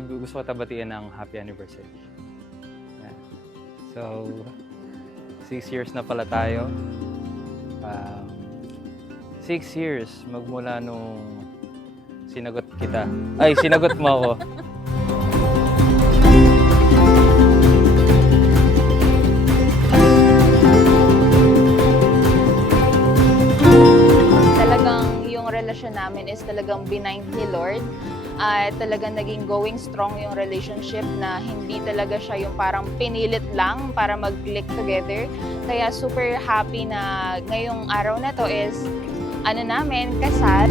una, gusto ko tabatiin ng happy anniversary. Yan. So, 6 years na pala tayo. 6 years magmula nung sinagot kita. Ay, sinagot mo ako. Talagang yung relasyon namin is talagang binind ni Lord. At talagang naging going strong yung relationship na hindi talaga siya yung parang pinilit lang para mag-click together. Kaya super happy na ngayong araw na to is kasal.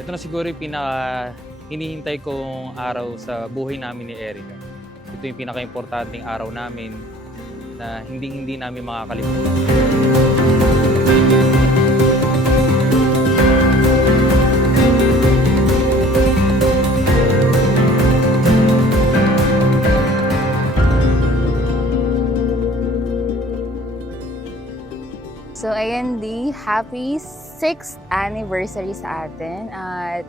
Ito na siguro yung hinihintay kong araw sa buhay namin ni Erica. Ito yung pinaka-importanting araw namin na hindi namin makakalimutan. So ayan happy 6th anniversary sa atin at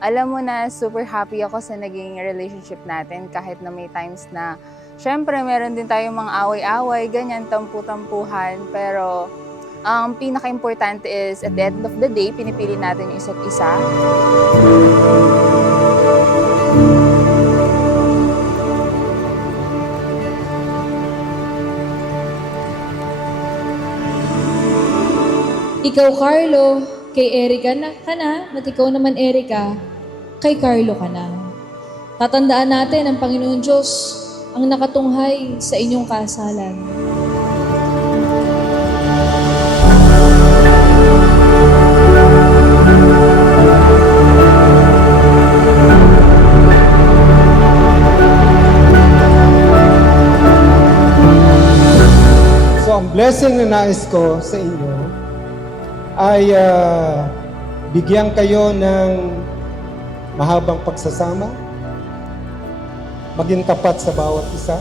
alam mo na super happy ako sa naging relationship natin kahit na may times na syempre meron din tayong mga away-away, ganyan, tampu-tampuhan, pero ang pinaka-importante is at the end of the day, pinipili natin yung isa't isa. Ikaw, Carlo, kay Erica ka na, at ikaw naman, Erica, kay Carlo ka na. Tatandaan natin ang Panginoon Diyos ang nakatunghay sa inyong kasalan. So, ang blessing na nais ko sa inyo ay bigyan kayo ng mahabang pagsasama, maging tapat sa bawat isa.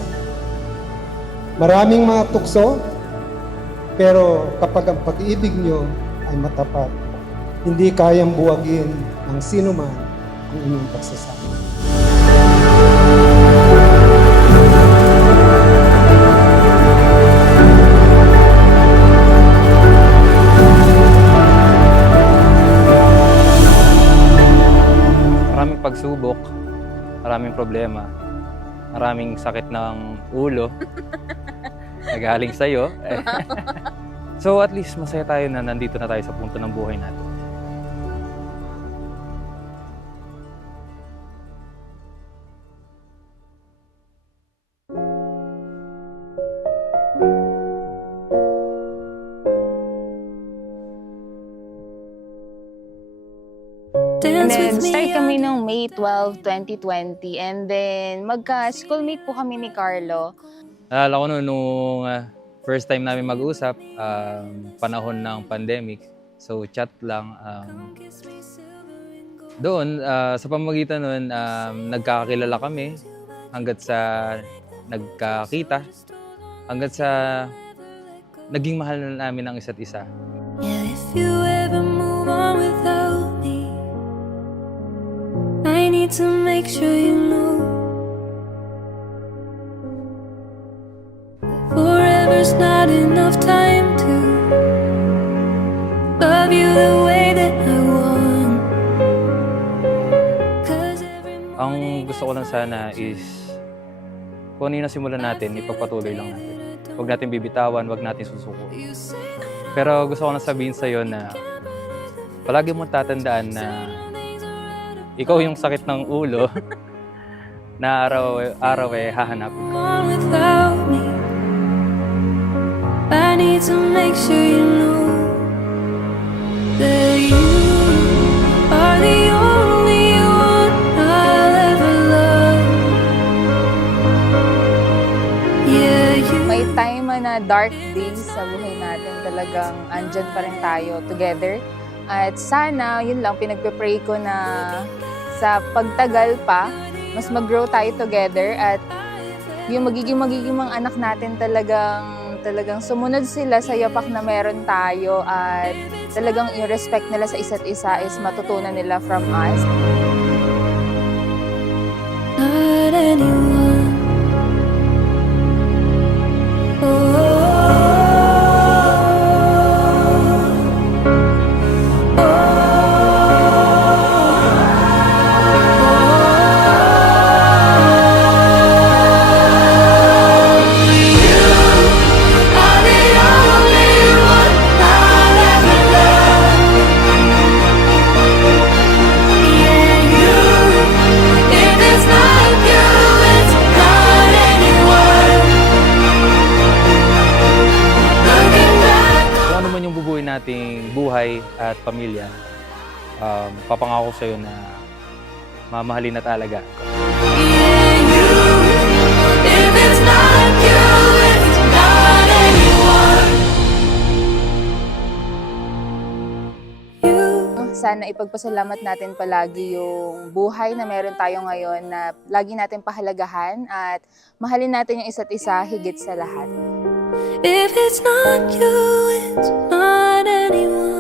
Maraming mga tukso, pero kapag ang pag-ibig nyo ay matapat, hindi kayang buwagin ng sino man ang inyong pagsasama. Maraming pagsubok, maraming problema, maraming sakit ng ulo na galing sa'yo. So at least masaya tayo na nandito na tayo sa punto ng buhay natin. And then, start kami noong May 12, 2020. And then, magka-schoolmate po kami ni Carlo. Naalala ko nung first time namin mag-usap, panahon ng pandemic. So chat lang. Doon, sa pamamagitan nun, nagkakakilala kami hanggat sa nagkakita. Hanggat sa naging mahal na namin ang isa't isa. Yeah, if you ever move on without me, I need to make sure you know forever's not enough time to love you the way that I want. Ang gusto ko lang sana is kung ano yung nasimulan natin, ipagpatuloy lang natin. Huwag natin bibitawan, huwag natin susuko. Pero gusto ko lang sabihin sa'yo na palagi mo tatandaan na ikaw yung sakit ng ulo na araw hahanapin ka. Without me, I need to make sure you know that you are the only one I'll ever love. Yeah, you. May time na dark days sa buhay natin, talagang andyan pa rin tayo together. At sana, yun lang, pinagpe-pray ko na sa pagtagal pa, mas mag-grow tayo together at yung magiging mga anak natin talagang sumunod sila sa yapak na meron tayo at talagang yung respect nila sa isa't isa is matutunan nila from us. Not anyone. Are the only one I'll ever love. Yeah, you. If it's not you, it's not anyone. Looking back. Kung ano man yung bubuhay nating buhay at pamilya, papangako sa'yo na mamahalin at alagaan ko. Yeah, you. If it's not you, it's not anyone. You. Sana ipagpasalamat natin palagi yung buhay na meron tayo ngayon na lagi natin pahalagahan at mahalin natin yung isa't isa higit sa lahat. If it's not you, it's not anyone.